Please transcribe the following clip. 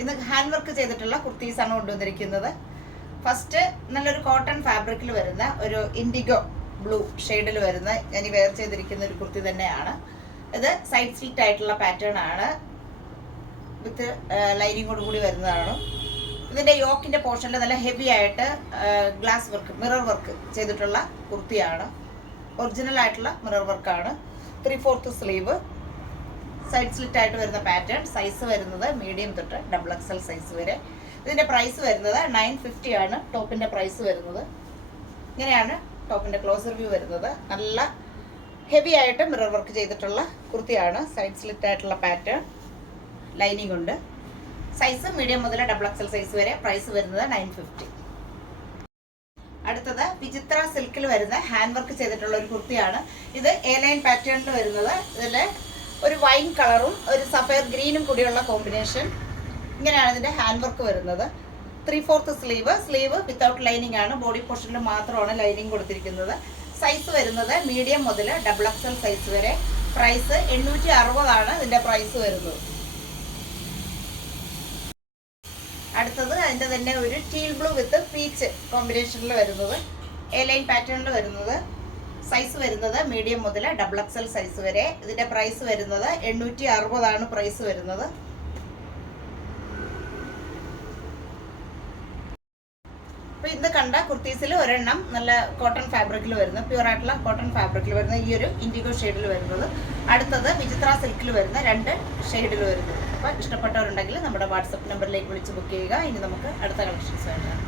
ഇന്ന് hand work ചെയ്തിട്ടുള്ള കുർത്തീസാണ് കൊണ്ടുവന്നിരിക്കുന്നത്. ഫസ്റ്റ് നല്ലൊരു കോട്ടൺ ഫാബ്രിക്കിൽ വരുന്ന ഒരു ഇൻഡിഗോ ബ്ലൂ ഷെയ്ഡിൽ വരുന്ന ഞാൻ വെയർ ചെയ്തിരിക്കുന്ന ഒരു കുർത്തി തന്നെയാണ്. ഇത് സൈഡ് സ്ലിറ്റ് ആയിട്ടുള്ള പാറ്റേൺ ആണ്, വിത്ത് ലൈനിങ്ങോട് കൂടി വരുന്നതാണ്. ഇതിൻ്റെ യോക്കിൻ്റെ പോർഷനിൽ നല്ല ഹെവി ആയിട്ട് ഗ്ലാസ് വർക്ക്, മിറർ വർക്ക് ചെയ്തിട്ടുള്ള കുർത്തിയാണ്. ഒറിജിനൽ ആയിട്ടുള്ള മിറർ വർക്കാണ്. 3/4 സ്ലീവ്, സൈഡ് സ്ലിറ്റ് ആയിട്ട് വരുന്ന പാറ്റേൺ. സൈസ് വരുന്നത് മീഡിയം തൊട്ട് XXL സൈസ് വരെ. ഇതിൻ്റെ പ്രൈസ് വരുന്നത് 950 ആണ്. ടോപ്പിൻ്റെ പ്രൈസ് വരുന്നത് ഇങ്ങനെയാണ്. ടോപ്പിൻ്റെ ക്ലോസർ വ്യൂ വരുന്നത് നല്ല ഹെവി ആയിട്ട് മിറർ വർക്ക് ചെയ്തിട്ടുള്ള കുർത്തിയാണ്. സൈഡ് സ്ലിറ്റ് ആയിട്ടുള്ള പാറ്റേൺ, ലൈനിങ് ഉണ്ട്. സൈസ് മീഡിയം മുതൽ XXL സൈസ് വരെ. പ്രൈസ് വരുന്നത് 950. അടുത്തത് വിചിത്ര സിൽക്കിൽ വരുന്ന ഹാൻഡ് വർക്ക് ചെയ്തിട്ടുള്ള ഒരു കുർത്തിയാണ്. ഇത് എ ലൈൻ പാറ്റേണിൽ വരുന്നത്. ഇതിൽ ഒരു വൈൻ കളറും ഒരു സഫയർ ഗ്രീനും കൂടിയുള്ള കോമ്പിനേഷൻ. ഇങ്ങനെയാണ് ഇതിൻ്റെ ഹാൻഡ് വർക്ക് വരുന്നത്. 3/4 സ്ലീവ് വിത്തൗട്ട് ലൈനിങ് ആണ്. ബോഡി പോർഷനിൽ മാത്രമാണ് ലൈനിങ് കൊടുത്തിരിക്കുന്നത്. സൈസ് വരുന്നത് മീഡിയം മുതൽ XXL സൈസ് വരെ. പ്രൈസ് 860 ആണ് ഇതിൻ്റെ പ്രൈസ് വരുന്നത്. അടുത്തത് അതിൻ്റെ തന്നെ ഒരു ടീൽ ബ്ലൂ വിത്ത് പീച്ച് കോമ്പിനേഷനിൽ വരുന്നത്, എ ലൈൻ പാറ്റേണിൽ വരുന്നത്. സൈസ് വരുന്നത് മീഡിയം മുതൽ XXL സൈസ് വരെ. ഇതിൻ്റെ പ്രൈസ് വരുന്നത് 860 ആണ് പ്രൈസ് വരുന്നത്. അപ്പോൾ ഇന്ന് കണ്ട കുർത്തീസിൽ ഒരെണ്ണം നല്ല കോട്ടൺ ഫാബ്രിക്കിൽ വരുന്ന, പ്യുവർ ആയിട്ടുള്ള കോട്ടൺ ഫാബ്രിക്കിൽ വരുന്ന ഈ ഒരു ഇൻഡിഗോ ഷെയ്ഡിൽ വരുന്നത്. അടുത്തത് വിചിത്ര സിൽക്കിൽ വരുന്ന 2 ഷെയ്ഡിൽ വരുന്നത്. അപ്പോൾ ഇഷ്ടപ്പെട്ടവരുണ്ടെങ്കിൽ നമ്മുടെ വാട്സപ്പ് നമ്പറിലേക്ക് വിളിച്ച് ബുക്ക് ചെയ്യുക. ഇനി നമുക്ക് അടുത്ത കളക്ഷൻസ് വേണം.